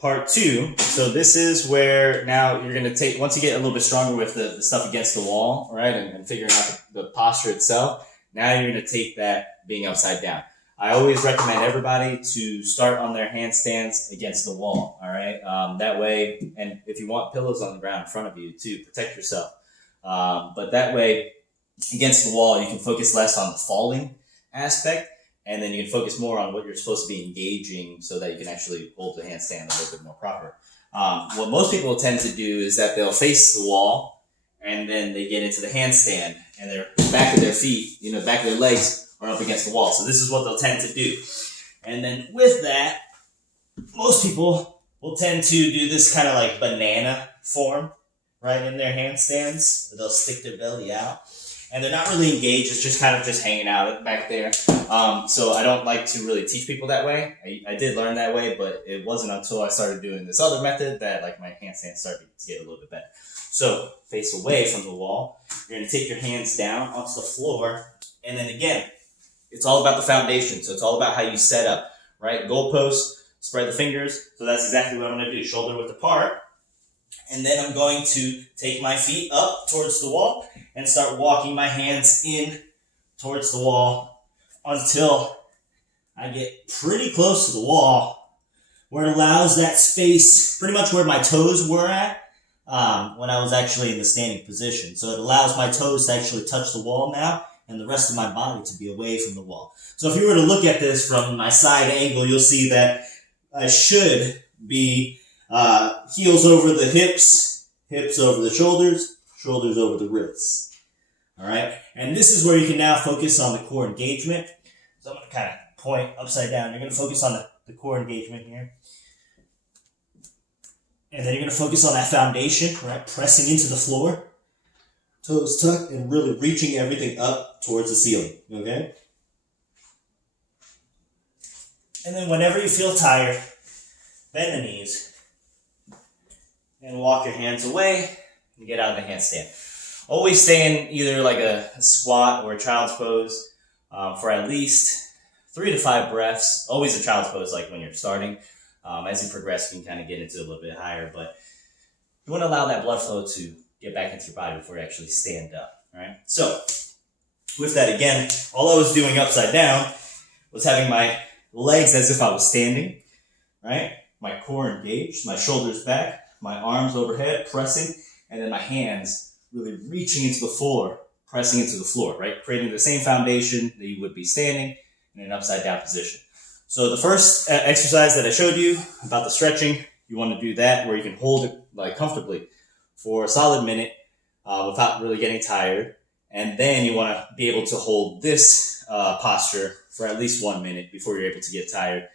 part two. So this is where now you're going to take, once you get a little bit stronger with the stuff against the wall, right, and figuring out the posture itself, now you're going to take that being upside down. I always recommend everybody to start on their handstands against the wall, all right? That way, and if you want pillows on the ground in front of you too, protect yourself. But that way, against the wall, you can focus less on the falling aspect, and then you can focus more on what you're supposed to be engaging so that you can actually hold the handstand a little bit more proper. What most people tend to do is that they'll face the wall, and then they get into the handstand, and their back of their feet, back of their legs are up against the wall. So this is what they'll tend to do. And then with that, most people will tend to do this kind of like banana form, right, in their handstands. They'll stick their belly out. And they're not really engaged. It's just kind of just hanging out back there. So I don't like to really teach people that way. I did learn that way, but it wasn't until I started doing this other method that like my handstands started to get a little bit better. So face away from the wall. You're going to take your hands down onto the floor. And then again, it's all about the foundation. So it's all about how you set up, right? Goalpost, spread the fingers. So that's exactly what I'm going to do. Shoulder width apart. And then I'm going to take my feet up towards the wall and start walking my hands in towards the wall until I get pretty close to the wall, where it allows that space, pretty much where my toes were at when I was actually in the standing position. So it allows my toes to actually touch the wall now, and the rest of my body to be away from the wall. So if you were to look at this from my side angle, you'll see that I should be heels over the hips, hips over the shoulders, shoulders over the wrists. All right, and this is where you can now focus on the core engagement. So I'm going to kind of point upside down. You're going to focus on the core engagement here. And then you're going to focus on that foundation, right, pressing into the floor. Toes tucked and really reaching everything up towards the ceiling, okay? And then whenever you feel tired, bend the knees and walk your hands away and get out of the handstand. Always stay in either like a squat or a child's pose for at least 3 to 5 breaths. Always a child's pose, like when you're starting. As you progress, you can kind of get into a little bit higher, but you want to allow that blood flow to get back into your body before you actually stand up, all right? So with that, again, all I was doing upside down was having my legs as if I was standing, right? My core engaged, my shoulders back, my arms overhead, pressing, and then my hands really reaching into the floor, pressing into the floor, right? Creating the same foundation that you would be standing in an upside down position. So the first exercise that I showed you about the stretching, you want to do that where you can hold it like comfortably for a solid minute without really getting tired. And then you want to be able to hold this posture for at least 1 minute before you're able to get tired,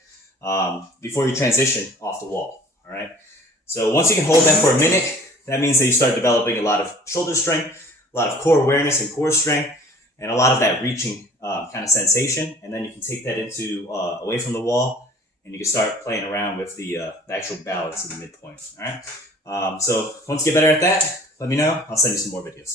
before you transition off the wall, all right? So once you can hold that for a minute, that means that you start developing a lot of shoulder strength, a lot of core awareness and core strength, and a lot of that reaching kind of sensation. And then you can take that into away from the wall, and you can start playing around with the actual balance in the midpoint, all right? So once you get better at that, let me know. I'll send you some more videos.